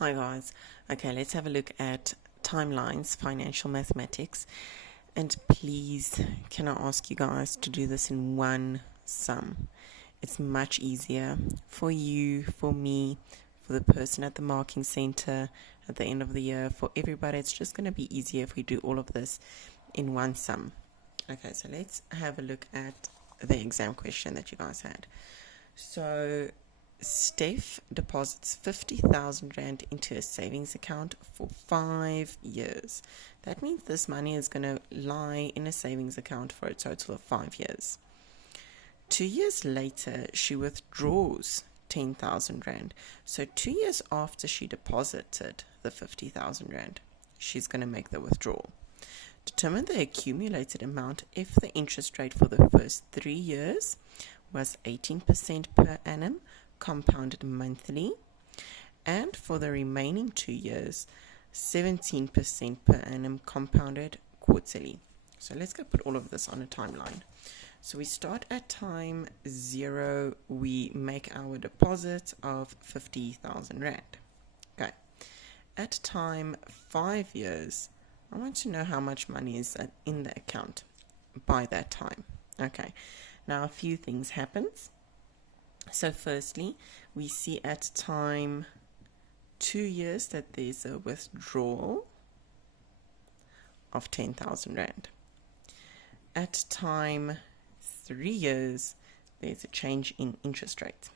Hi guys. Okay, let's have a look at timelines, financial mathematics. And please, can I ask you guys to do this in one sum? It's much easier for you, for me, for the person at the marking center at the end of the year, for everybody. It's just going to be easier if we do all of this in one sum. Okay, so let's have a look at the exam question that you guys had. So Steph deposits 50,000 Rand into a savings account for 5 years. That means this money is going to lie in a savings account for a total of 5 years. 2 years later, she withdraws 10,000 Rand. So 2 years after she deposited the 50,000 Rand, she's going to make the withdrawal. Determine the accumulated amount if the interest rate for the first 3 years was 18% per annum compounded monthly, and for the remaining 2 years 17% per annum compounded quarterly. So let's go put all of this on a timeline. So we start at time 0, we make our deposit of 50,000 Rand. Okay. At time 5 years, I want to know how much money is in the account by that time. Okay. Now a few things happens. So firstly, we see at time 2 years that there's a withdrawal of 10,000 Rand. At time 3 years, there's a change in interest rate.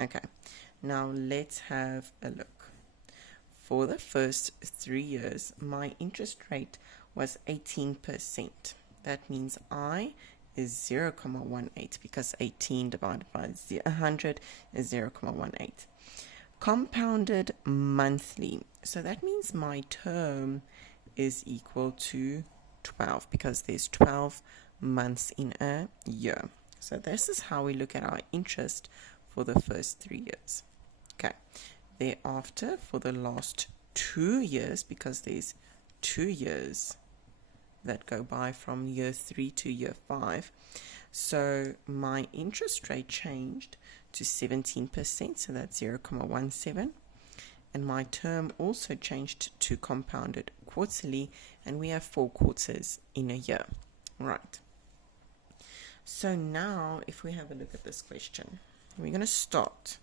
Okay, now let's have a look. For the first 3 years, my interest rate was 18%. That means I is 0.18 because 18 divided by 100 is 0.18. Compounded monthly. So that means my term is equal to 12 because there's 12 months in a year. So this is how we look at our interest for the first 3 years. Okay. Thereafter, for the last 2 years, because there's 2 years that go by from year 3 to year 5. So my interest rate changed to 17%, so that's 0.17. And my term also changed to compounded quarterly, and we have 4 quarters in a year. Right. So now, if we have a look at this question, we're going to start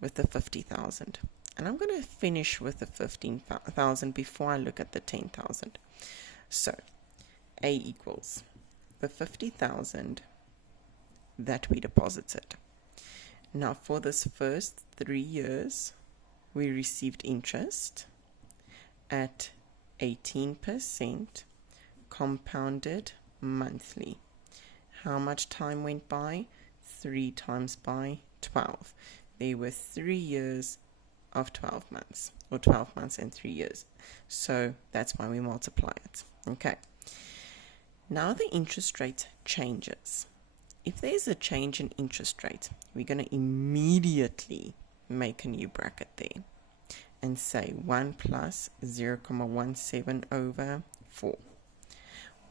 with the 50,000. And I'm going to finish with the 15,000 before I look at the 10,000. So A equals the 50,000 that we deposited. Now for this first 3 years, we received interest at 18% compounded monthly. How much time went by? 3 times by 12. There were 3 years of 12 months, or 12 months and 3 years. So that's why we multiply it. Okay. Now the interest rate changes. If there's a change in interest rate, we're going to immediately make a new bracket there and say 1 plus 0.17 over 4.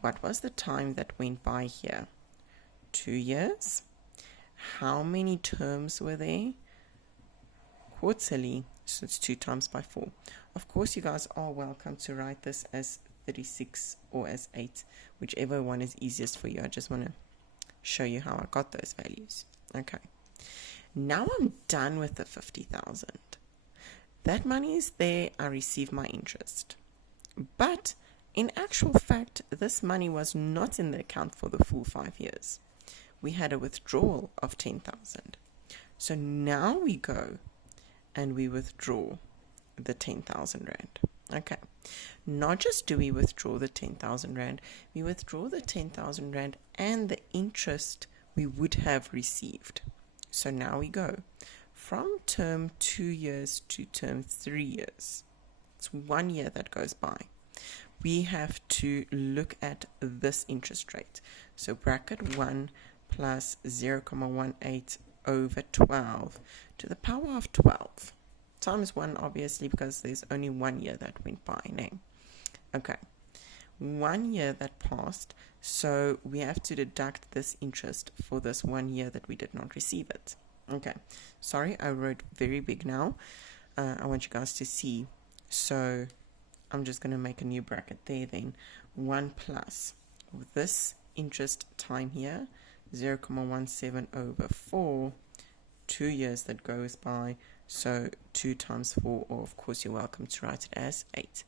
What was the time that went by here? 2 years. How many terms were there? Quarterly, so it's 2 times by 4. Of course, you guys are welcome to write this as 36 or as 8, whichever one is easiest for you. I just want to show you how I got those values. Okay. Now I'm done with the 50,000. That money is there. I receive my interest. But in actual fact, this money was not in the account for the full 5 years. We had a withdrawal of 10,000. So now we go and we withdraw the 10,000 Rand. Okay. Not just do we withdraw the 10,000 Rand, we withdraw the 10,000 Rand and the interest we would have received. So now we go from term 2 years to term 3 years. It's 1 year that goes by. We have to look at this interest rate. So bracket 1 plus 0.18 over 12 to the power of 12. Times 1, obviously, because there's only 1 year that went by. Okay. 1 year that passed, so we have to deduct this interest for this 1 year that we did not receive it. Okay. Sorry, I wrote very big now. I want you guys to see So I'm just going to make a new bracket there then. 1 plus this interest time here, 0.17 over 4, 2 years that goes by. So 2 times 4, or of course you're welcome to write it as 8.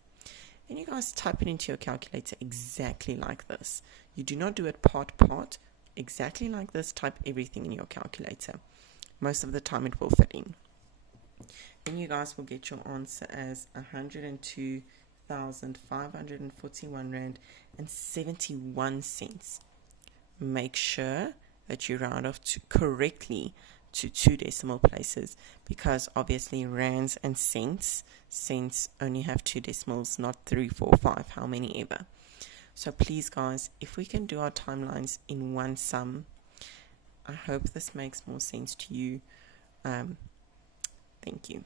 And you guys type it into your calculator exactly like this. You do not do it part. Exactly like this, type everything in your calculator. Most of the time it will fit in. Then you guys will get your answer as 102,541 Rand and 71 cents. Make sure that you round off correctly to 2 decimal places, because obviously rands and cents only have 2 decimals, not 3, 4, 5, how many ever. So please guys, if we can do our timelines in one sum, I hope this makes more sense to you. Thank you.